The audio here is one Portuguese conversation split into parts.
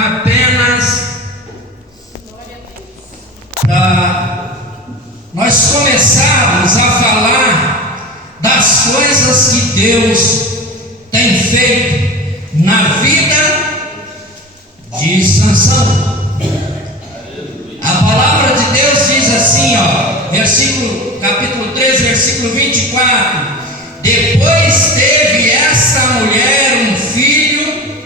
apenas para nós começarmos a falar das coisas que Deus tem feito na vida de Sansão. A palavra de Deus diz assim, capítulo 13, versículo 24: depois teve essa mulher um filho,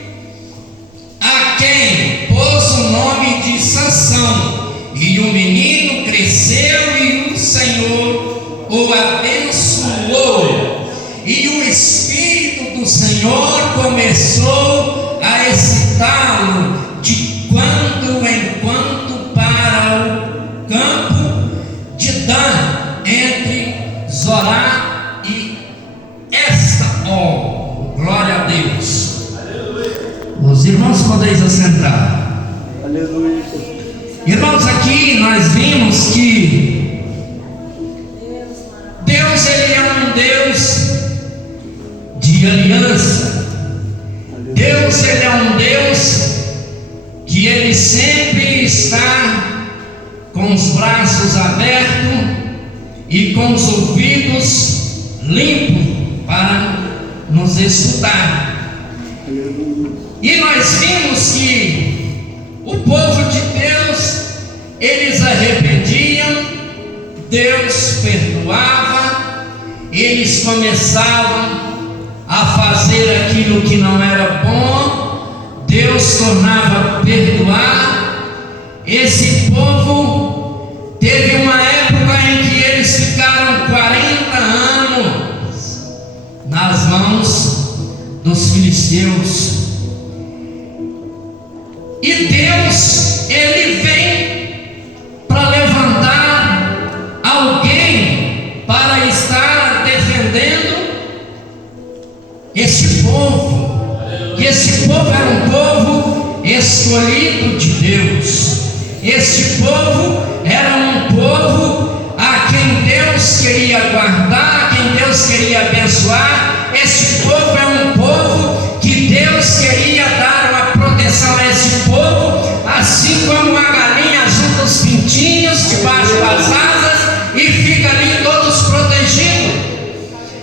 a quem pôs o nome de Sansão, e o menino cresceu e o Senhor o abençoou, e o Espírito do Senhor começou a excitá-lo de quando em quando para o campo de Dan, entre Zorá e Estaol. Glória a Deus. Aleluia. Os irmãos podeis assentar. Aleluia. Irmãos, aqui nós vimos que Deus, Ele é um Deus de aliança. Deus, Ele é um Deus que Ele sempre está com os braços abertos e com os ouvidos limpos para nos escutar. E nós vimos que o povo de Deus, eles arrependiam, Deus perdoava, eles começavam a fazer aquilo que não era bom, Deus tornava a perdoar. Esse povo teve uma época em que eles ficaram 40 anos nas mãos dos filisteus. E Deus, Ele vem para levantar alguém para estar defendendo esse povo. E esse povo era um povo escolhido de Deus. Este povo era um povo a quem Deus queria guardar, a quem Deus queria abençoar. Este povo é um povo que Deus queria dar uma proteção a esse povo, assim como a galinha junta os pintinhos debaixo das asas e fica ali todos protegidos.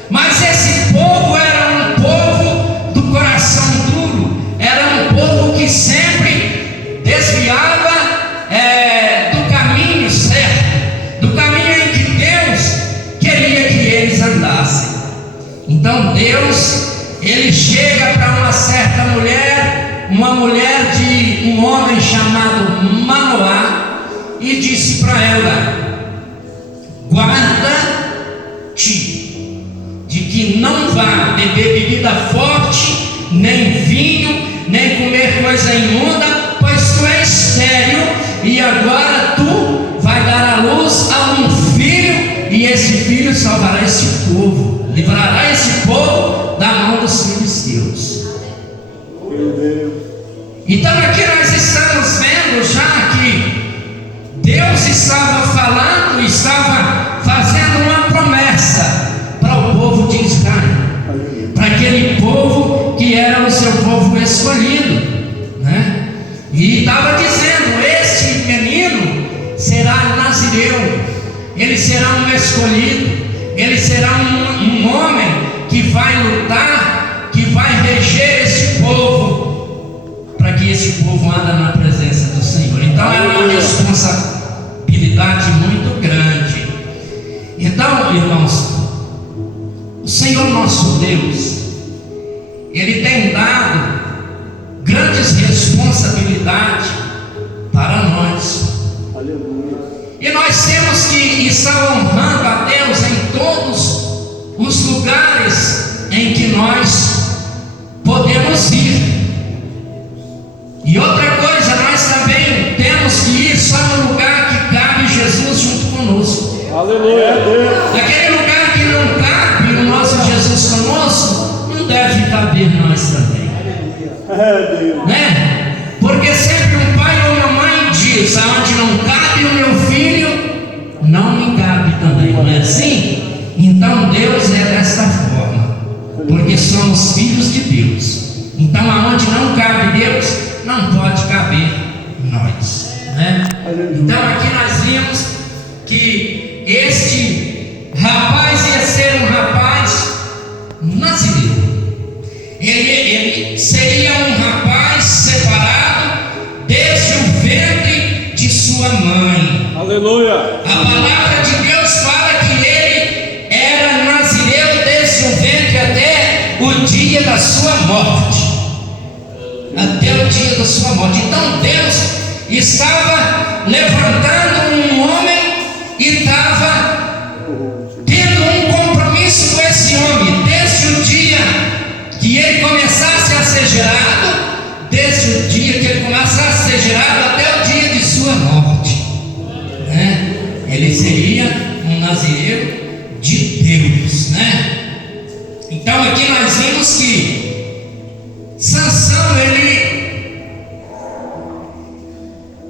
Mas esse povo era um povo do coração duro, era um povo que sempre desviava do caminho certo, do caminho em que Deus queria que eles andassem. Então Deus, Ele chega para uma certa mulher, uma mulher de um homem chamado Manoá, e disse para ela: guarda-te de que não vá beber bebida forte, nem vinho, nem comer coisa imunda, pois tu és estéril, e agora tu vai dar à luz a um filho, e esse filho salvará esse povo, livrará esse povo da mão dos filisteus. Então aqui nós estamos vendo já que Deus estava falando, estava fazendo uma promessa para o povo de Israel, para aquele povo que era o seu povo escolhido, né? E estava dizendo: este menino será nazireu, ele será um escolhido, ele será um homem que vai lutar, que vai reger esse povo, para que esse povo ande na presença do Senhor. Então era uma responsabilidade muito grande. Então, irmãos, o Senhor nosso Deus, Ele tem dado grandes responsabilidades para nós. Aleluia. E nós temos que estar honrando a Deus em todos os lugares em que nós podemos ir. E outra coisa, nós também temos que ir só no lugar que cabe Jesus junto conosco. Aleluia. Naquele lugar que não cabe o nosso Jesus conosco, não deve caber nós também. Né? Porque sempre um pai ou uma mãe diz: aonde não cabe o meu filho, não me cabe também. Não é assim? Então Deus é dessa forma, porque somos filhos de Deus. Então aonde não cabe Deus, não pode caber. caber nós, né? Então aqui nós vimos que este rapaz ia ser um rapaz nazireu. Ele seria um rapaz separado desde o ventre de sua mãe. Aleluia. A palavra de Deus fala que ele era nazireu desde o ventre até o dia da sua morte. Até o dia da sua morte. Então Deus estava levantando um homem e estava tendo um compromisso com esse homem desde o dia que ele começasse a ser gerado, desde o dia que ele começasse a ser gerado até o dia de sua morte, né? Ele seria um nazireu de Deus, né? Então aqui nós vimos que Sansão, ele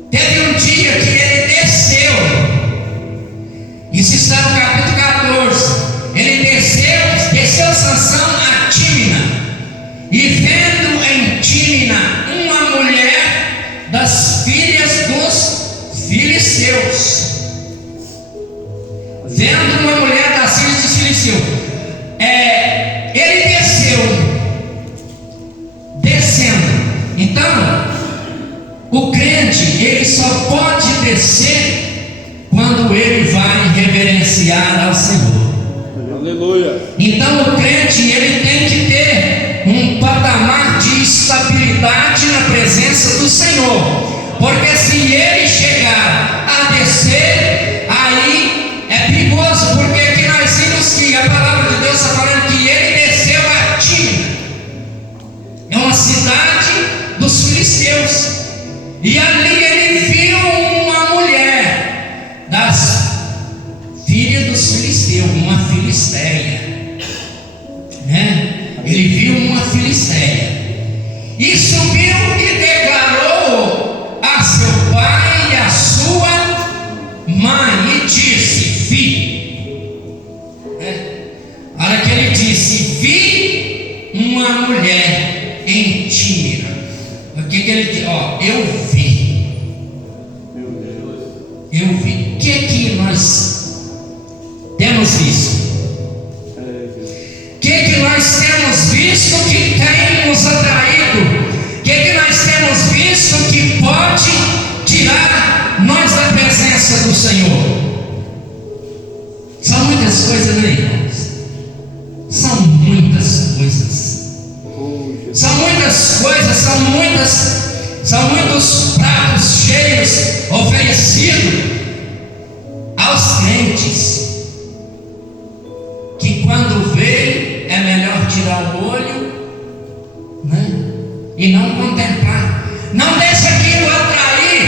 teve um dia que ele desceu. Isso está no capítulo 14. Ele desceu Sansão a Tímina, e vendo em Tímina uma mulher das filhas dos filisteus, ele descendo. Então, o crente, ele só pode descer quando ele vai reverenciar ao Senhor. Aleluia. Então o crente, ele tem que ter um patamar de estabilidade na presença do Senhor, porque se ele chegar a descer, aí é perigoso, porque aqui nós vimos que a palavra de Deus está falando que ele desceu a Tímina, é uma cidade dos filisteus, e ali ele viu uma mulher das filha dos filisteus, uma filisteia, né? Ele viu uma filisteia e subiu e declarou a seu pai e a sua mãe e disse: vi, né? A hora que ele disse: vi uma mulher em Tímina, o que ele disse? Eu vi. O que nós temos visto? O que nós temos visto que tem nos atraído? O que nós temos visto que pode tirar nós da presença do Senhor? São muitas coisas, né, irmãos? São muitas coisas. São muitas coisas, são muitos pratos cheios oferecidos aos crentes, que quando vê é melhor tirar o olho, né? E não contemplar. Não deixa aquilo atrair,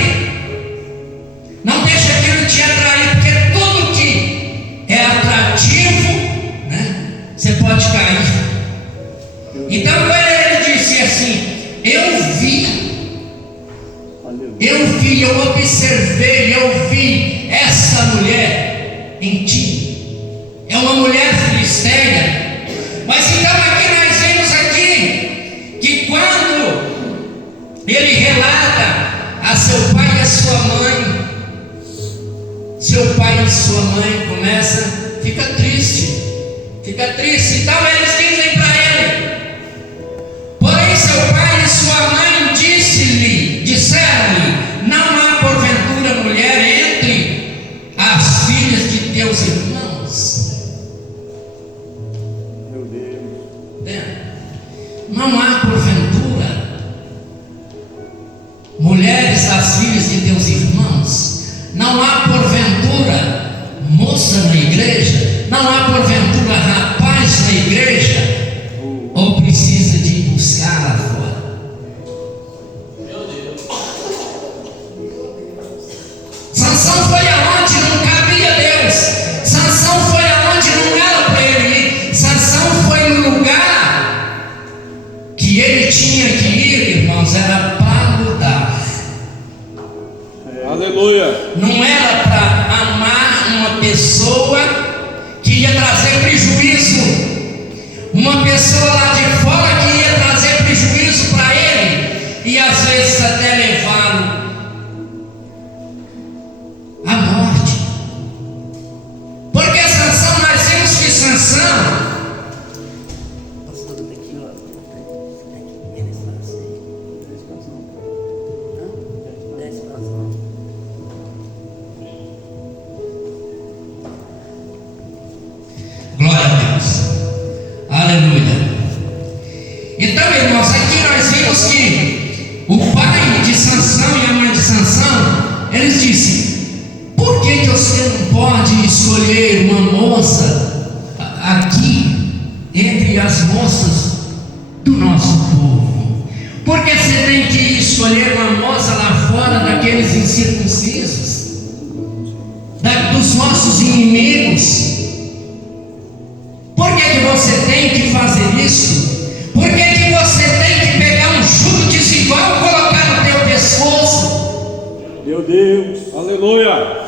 não deixa aquilo te atrair, porque tudo que é atrativo, né, você pode cair. Então quando ele disse assim: eu observei, eu vi essa mulher em ti, é uma mulher filisteia. Mas então aqui nós vemos aqui que quando ele relata a seu pai e a sua mãe, seu pai e sua mãe fica triste. Então eles dizem para ele: porém seu pai e sua mãe disseram-lhe: não há porventura mulher entre as filhas de teus irmãos? Meu Deus. Não há porventura mulheres das filhas de teus irmãos? Não há porventura moça na igreja? Não há porventura rapaz na igreja? Ou precisa de buscar lá fora? Meu Deus. Sansão foi aonde não cabia Deus. Sansão foi aonde não era para ele ir. Sansão foi no lugar que ele tinha que ir, irmãos, era para lutar. Aleluia. Não era para amar uma pessoa que ia trazer prejuízo, uma pessoa lá de fora que ia trazer prejuízo para ele, e às vezes até levar eles disseram: por que você não pode escolher uma moça aqui entre as moças do nosso povo? Por que você tem que escolher uma moça lá fora daqueles incircuncisos, dos nossos inimigos? Por que você tem que fazer isso? Por que você tem que pegar um jugo desigual e colocar no teu pescoço? Meu Deus, aleluia.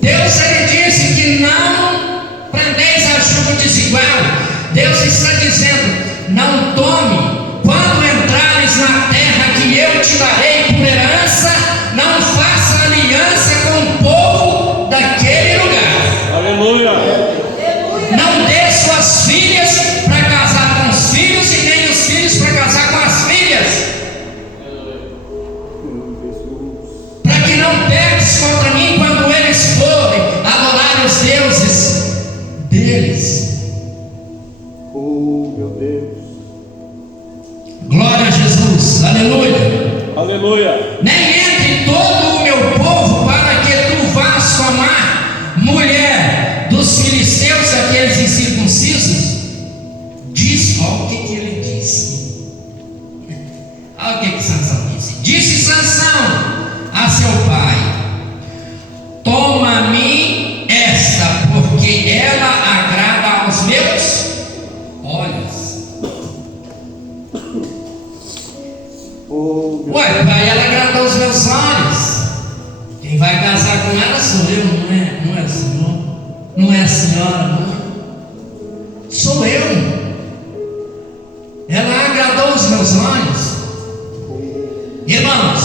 Deus, ele disse que não prendeis a jugo desigual. Deus está dizendo: não tome. Quando entrares na terra que eu te darei por herança, não faça aliança com o povo daquele lugar. Aleluia. Não dê suas filhas para casar com os filhos e nem os filhos para casar com as filhas, para que não peques contra mim quando eles forem adorar os deuses deles. Oh, meu Deus. Glória a Jesus, aleluia. Aleluia. Nem entre todo o meu povo para que tu vás tomar mulher dos filisteus, aqueles incircuncisos. Diz, olha o que ele disse. Olha o que Sansão disse. Disse Sansão a seu pai: toma-me esta, porque ela agrada aos meus olhos. Ué, pai, ela agrada aos meus olhos. Quem vai casar com ela sou eu, não é o senhor, não é a senhora, não. Sou eu. Ela agradou os meus olhos. Irmãos,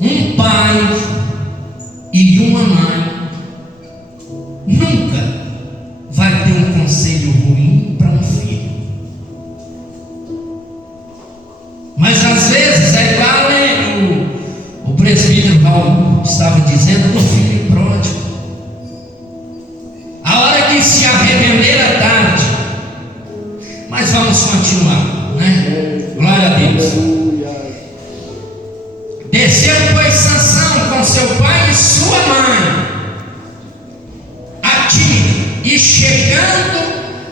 um pai e uma mãe nunca vai ter um conselho ruim para um filho. Mas às vezes é igual, né, o presbítero Paulo estava dizendo do filho pródigo. A hora que se arrepender é tarde. Mas vamos continuar, né? Glória a Deus. Desceu, pois, Sansão com seu pai e sua mãe a Tímina, e chegando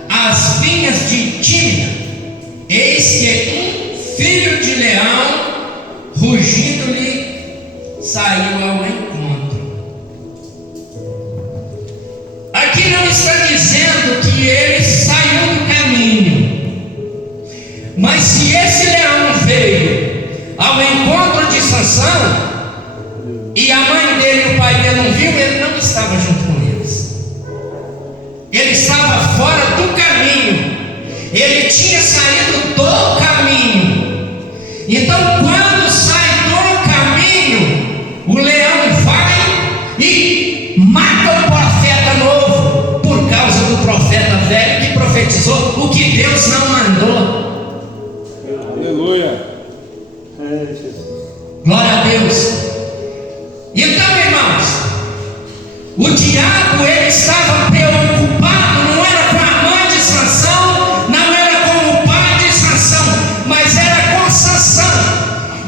às vinhas de Tímina, eis que filho de leão, rugindo-lhe, saiu ao encontro. Aqui não está dizendo que ele saiu do caminho, mas se esse leão veio ao encontro de Sansão, e a mãe dele e o pai dele não viu, ele não estava junto com eles. Ele estava fora do caminho. Ele tinha saído do caminho. Então, quando sai do caminho, o leão vai e mata o profeta novo, por causa do profeta velho que profetizou o que Deus não mandou. Aleluia. Glória a Deus. Então, irmãos, o diabo, ele estava preocupado, não era com a mãe de Sansão, não era com o pai de Sansão, mas era com Sansão.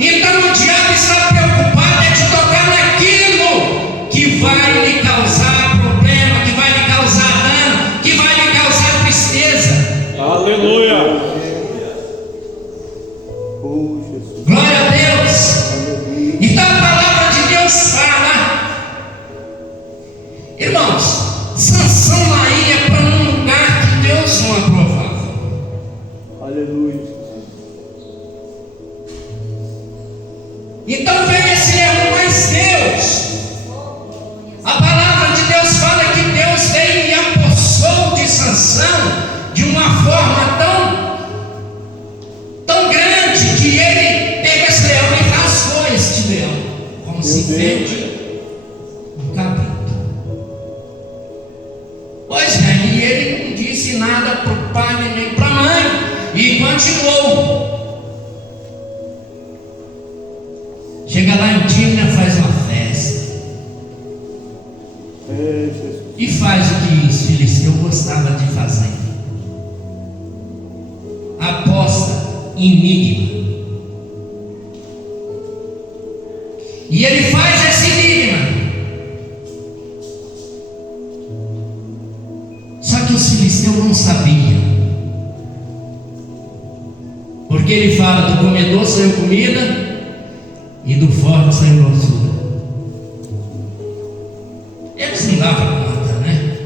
Então o diabo está preocupado de tocar naquilo que vai lhe causar problema, que vai lhe causar dano, que vai lhe causar tristeza. Aleluia. Glória a Deus. Então a palavra de Deus fala, irmãos, Sansão lá ia para um lugar que Deus não aprovava. Aleluia. Então veio esse leão, mas Deus, a palavra de Deus fala que Deus veio e apossou de Sansão de uma forma tão grande, que ele pegou esse leão e rasgou este leão, como se vende um cabrito. Pois bem, e ele não disse nada para o pai nem para a mãe, e continuou. Chega lá em Tímina, faz uma festa e faz o que os filisteus gostavam de fazer: aposta, enigma. E ele faz esse enigma. Só que os filisteus não sabiam. Porque ele fala: do comedor saiu comida e do forte saiu doçura. Eles não davam conta, né?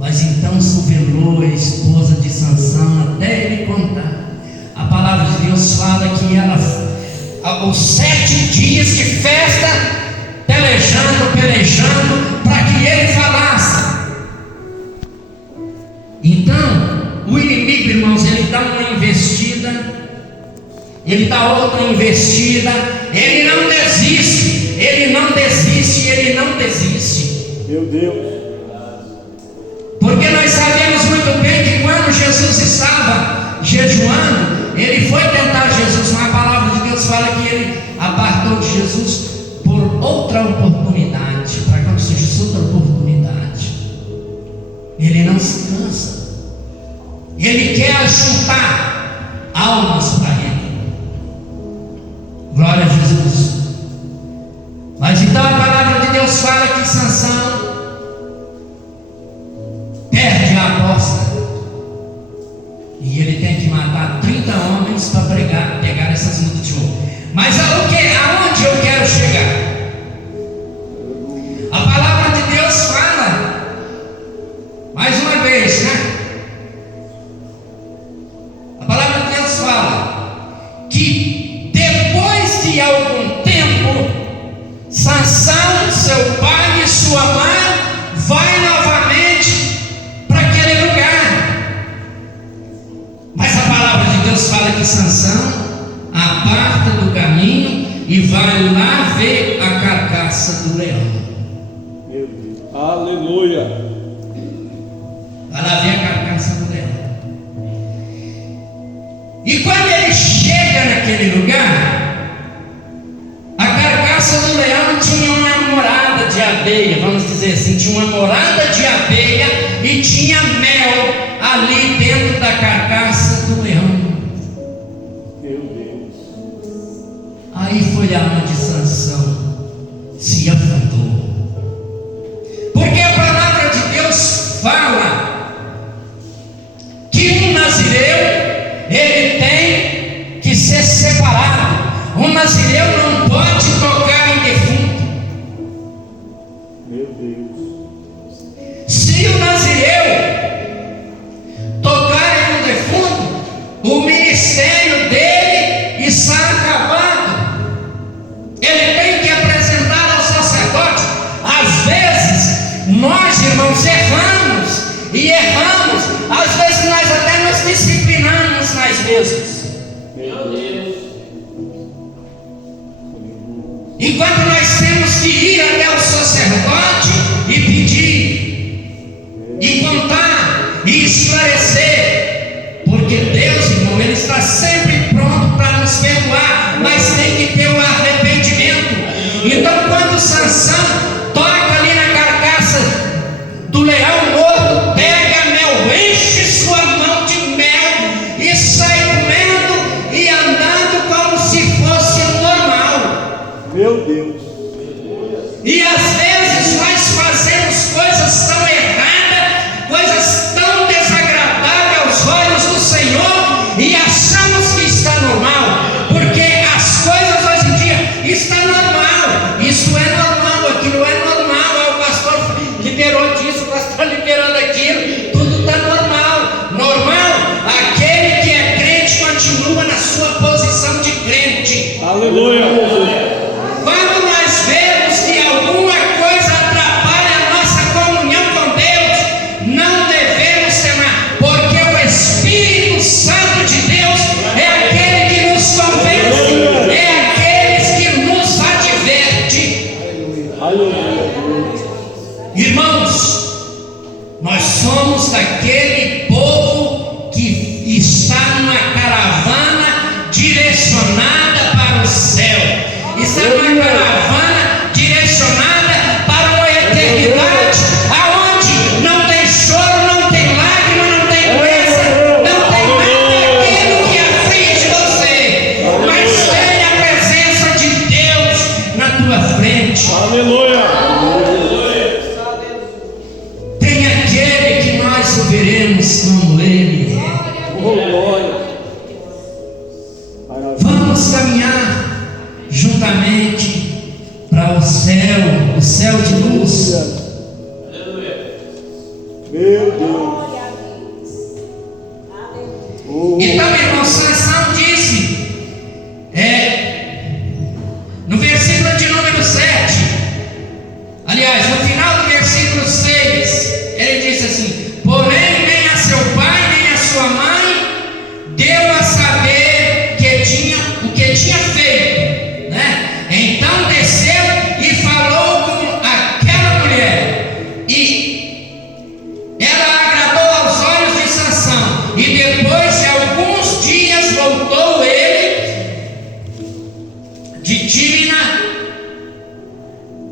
Mas então suvelou a esposa de Sansão até ele contar. A palavra de Deus fala que ela, os 7 dias de festa, pelejando, para que ele falasse. Então, o inimigo, irmãos, ele dá uma investida, ele dá outra investida, ele não desiste, ele não desiste. Meu Deus. Porque nós sabemos muito bem que quando Jesus estava jejuando, ele foi tentar Jesus, mas a palavra de Deus fala que ele apartou de Jesus por outra oportunidade, para quando surgisse outra oportunidade. Ele não se cansa, ele quer ajuntar almas para ele. Glória a Jesus. Mas então a palavra de Deus fala que Sansão perde a aposta, e ele tem que matar 30 homens para pegar essas mudas de ouro. Mas aonde eu quero chegar? A palavra de Deus fala, mais uma vez, né? A palavra de Deus fala que depois de algum tempo, Sansão, seu pai e sua mãe vai novamente para aquele lugar. Mas a palavra de Deus fala que Sansão aparta do caminho e vai lá ver a carcaça do leão. Meu Deus. Aleluia. Vai lá ver a carcaça do leão. E quando ele chega naquele lugar, a carcaça do leão tinha uma morada de abelha, vamos dizer assim, tinha uma morada de abelha e tinha mel ali dentro da carcaça do leão. Meu Deus. Aí foi aonde Sansão se afundou. Porque a palavra de Deus fala que um nazireu, ele tem que ser separado. Um nazireu não pode tocar em defunto. Meu Deus. Se o nazireu tocar em um defunto, o ministério dele está acabado. Ele tem que apresentar ao sacerdote. Às vezes nós, irmãos, erramos, às vezes nós até nos disciplinamos nós mesmos. Meu Deus. Enquanto nós temos que ir até o sacerdote e pedir, e contar, e esclarecer, porque Deus, irmão, Ele está sempre pronto para nos perdoar, mas tem que ter o arrependimento. Então, quando Sansão toca ali na carcaça do leão morto, pega mel, enche sua mão de mel e sai comendo e andando como se fosse normal. Meu Deus. E às vezes nós fazemos coisas tão erradas, coisas tão desagradáveis aos olhos do Senhor, e achamos que está normal, porque as coisas hoje em dia estão normal. Isso é normal, aquilo é normal. O pastor liberou disso, o pastor liberou daquilo, tudo está normal. Normal, aquele que é crente continua na sua posição de crente. Aleluia. Quando nós vemos que alguma coisa atrapalha a nossa comunhão com Deus, não devemos temer, porque o Espírito Santo de Deus é aquele que nos convence, é aquele que nos adverte. Aleluia. Irmãos, nós somos daquele povo que está numa caravana direcionada para o céu. Está numa caravana direcionada para uma eternidade, aonde não tem choro, não tem lágrima, não tem doença, não tem nada daquilo que aflige você, mas tem a presença de Deus na eternamente. Aleluia. Tem aquele que nós o veremos como Ele é. Oh, glória. Vamos caminhar juntamente para o céu de luz. Meu Deus. Oh, Então, irmão, Sansão disse, no versículo de número 7, aliás, no final do versículo 6, ele disse assim: porém, nem a seu pai, nem a sua mãe deu a saber o que tinha feito, né? Então desceu e falou com aquela mulher, e ela agradou aos olhos de Sansão, e depois de alguns dias voltou ele de Tímina.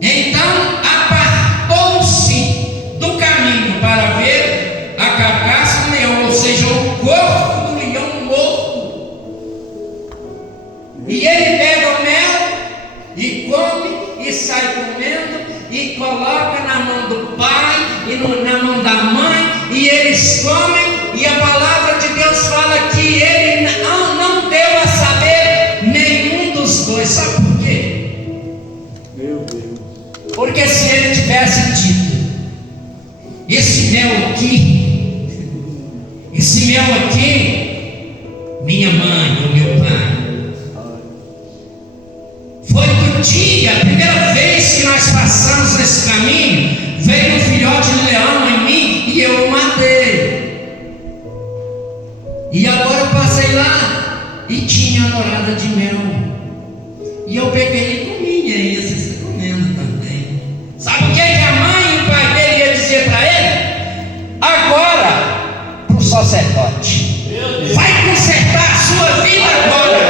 Então apartou-se do caminho para ver a carcaça do leão, ou seja, o corpo do leão morto. E ele pega o mel e come e sai comendo e coloca na mão do pai e na mão da mãe, e eles comem, e a palavra de Deus fala que ele não deu a saber nenhum dos dois. Sabe por quê? meu Deus. Porque se ele tivesse dito: esse mel aqui, minha mãe ou meu pai, foi do dia, a primeira vez que nós passamos nesse caminho, veio um filhote de leão em mim e eu o matei. E agora eu passei lá e tinha a morada de mel. E eu peguei e